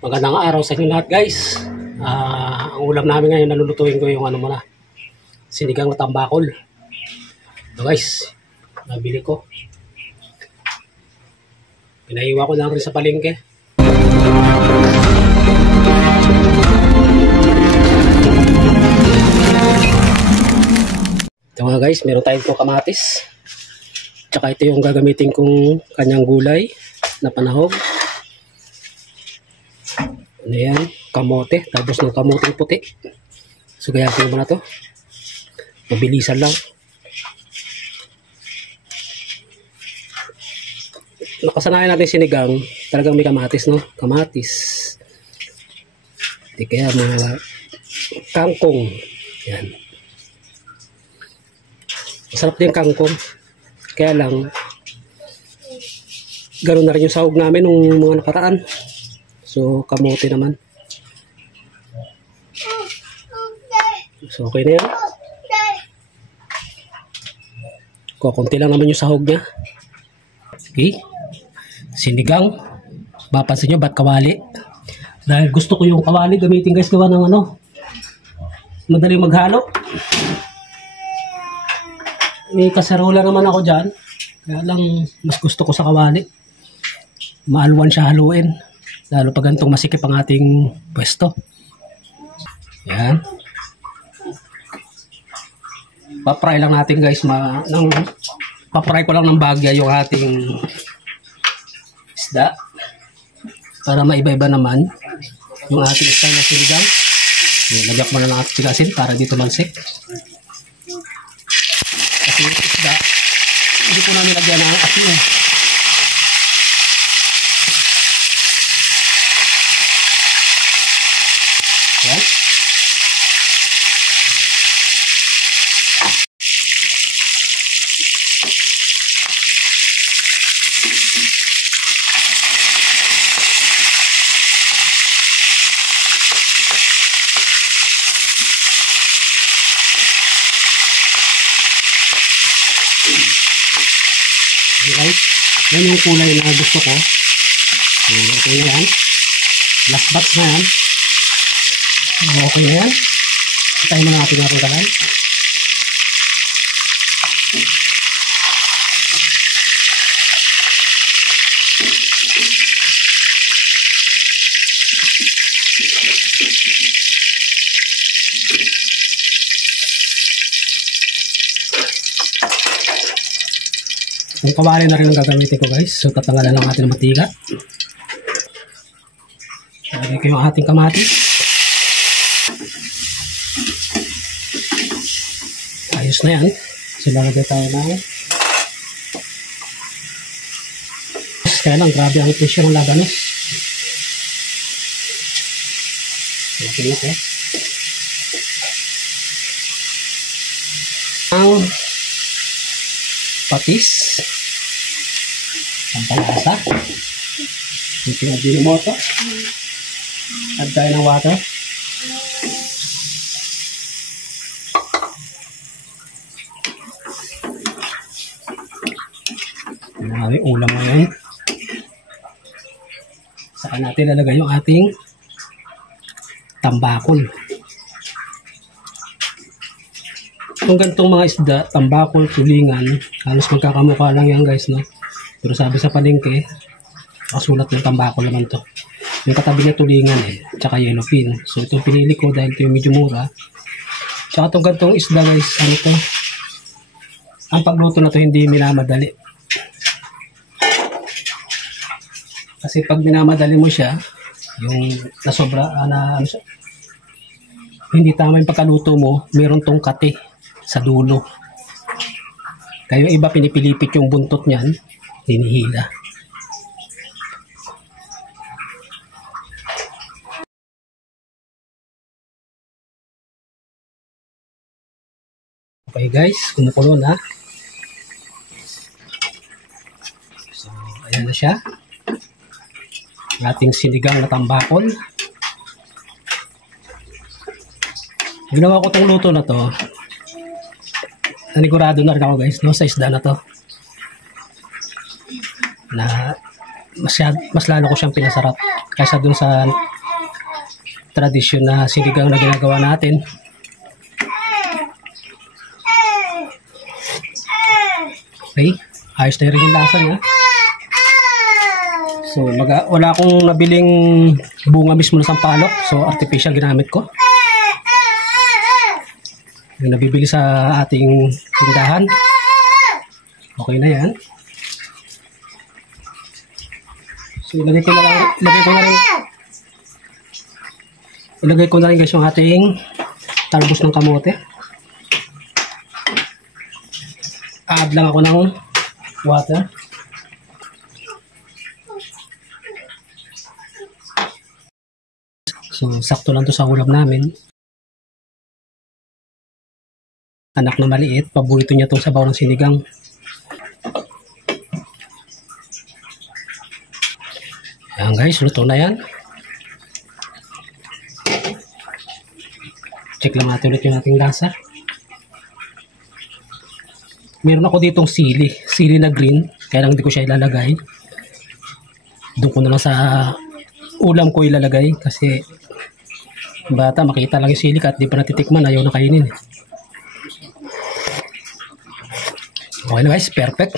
Magandang araw sa inyo lahat, guys. Ang ulam namin ngayon, nalulutuin ko yung sinigang na tambakol. So guys, nabili ko. Pinahiwa ko lang rin sa palengke. Ito nga guys, meron tayong itong kamatis. Tsaka ito yung gagamitin kong kanyang gulay na panahog. Ano yan? Kamote. Tapos ng kamoteng puti. So gayatin mo na to. Mabilisan lang. Nakasanayan natin sinigang. Talagang may kamatis, no? Kamatis. Di kaya mga kangkong. Yan. Masarap din kangkong. Kaya lang, ganoon na rin yung sahog namin nung mga nakaraan. So, kamote naman. So, okay na yan. Kukunti lang naman yung sahog niya. Okay. Sinigang. Mapansin nyo, ba't kawali? Dahil gusto ko yung kawali gamitin guys gawa ng madaling maghalo. May kaserola naman ako dyan. Kaya lang, mas gusto ko sa kawali. Maalwan siya haluin. Lalo pag ganitong masikip ang ating pwesto. Yan. Papry lang natin guys. Papry ko lang ng bagya yung ating isda. Para maiba-iba naman yung ating style na sinigang. Lagyan ko na ng ating asin para dito mansik. Kasi yung isda, hindi ko na nilagyan ng asin. Yan. Okay, yan yung kulay na gusto ko. Okay na yan. Last batch na yan. Okay na yan. Tayo na natin natin kalay. Yung kawali na rin ang gagamitin ko guys. So tatanggalan lang natin ng mantika. Lagay ko yung ating kamatis. Ayos na yan. So lalagay tayo ng kaya lang grabe ang presyo ng laganos. Okay, okay. Ang patis. Ang palasa. Yung pinagdinomoto. Add tayo ng water. Marami ulam ngayon. Saka natin lalagay yung ating tambakol. Kung ganitong mga isda, tambakol, tulingan, halos magkakamukha lang yan guys, no? Pero sabi sa palengke, kasulat ng tambakol naman to. Yung katabi niya tulingan tsaka yellowfin. So itong pinili ko dahil ito yung medyo mura. Tsaka itong ganitong isda guys, ano to? Ang pagluto na to hindi minamadali. Kasi pag minamadali mo siya, yung nasobra, hindi tama yung pagkaluto mo, meron tong kate sa dulo. Kaya yung iba pinipilipit yung buntot niyan, hinihila. Okay guys, kumukulo na. So, ayan na siya. Ating sinigang na tambakol. Ginawa ko tong luto na to. Nanigurado na rin ako guys, no, sa isda na to. Na mas lalo ko siyang pinasarap kaysa dun sa tradisyon na sinigang na ginagawa natin. Okay, ayos na rin yung lasa niya. So, wala akong nabiling bunga mismo ng sampalok. So, artificial ginamit ko. Yung nabibili sa ating tindahan. Okay na yan. So, ilagay ko na rin guys yung ating talbos ng kamote. Add lang ako ng water. So, sakto lang to sa ulam namin. Anak na maliit, paborito niya itong sabaw ng sinigang. Ayan guys, luto na yan. Check lang natin ulit yung ating lasa. Meron ako ditong sili na green, kaya lang hindi ko siya ilalagay. Doon ko na lang sa ulam ko ilalagay kasi bata makita lang yung sili at di pa natitikman, ayaw na kainin. Okay na guys, perfect.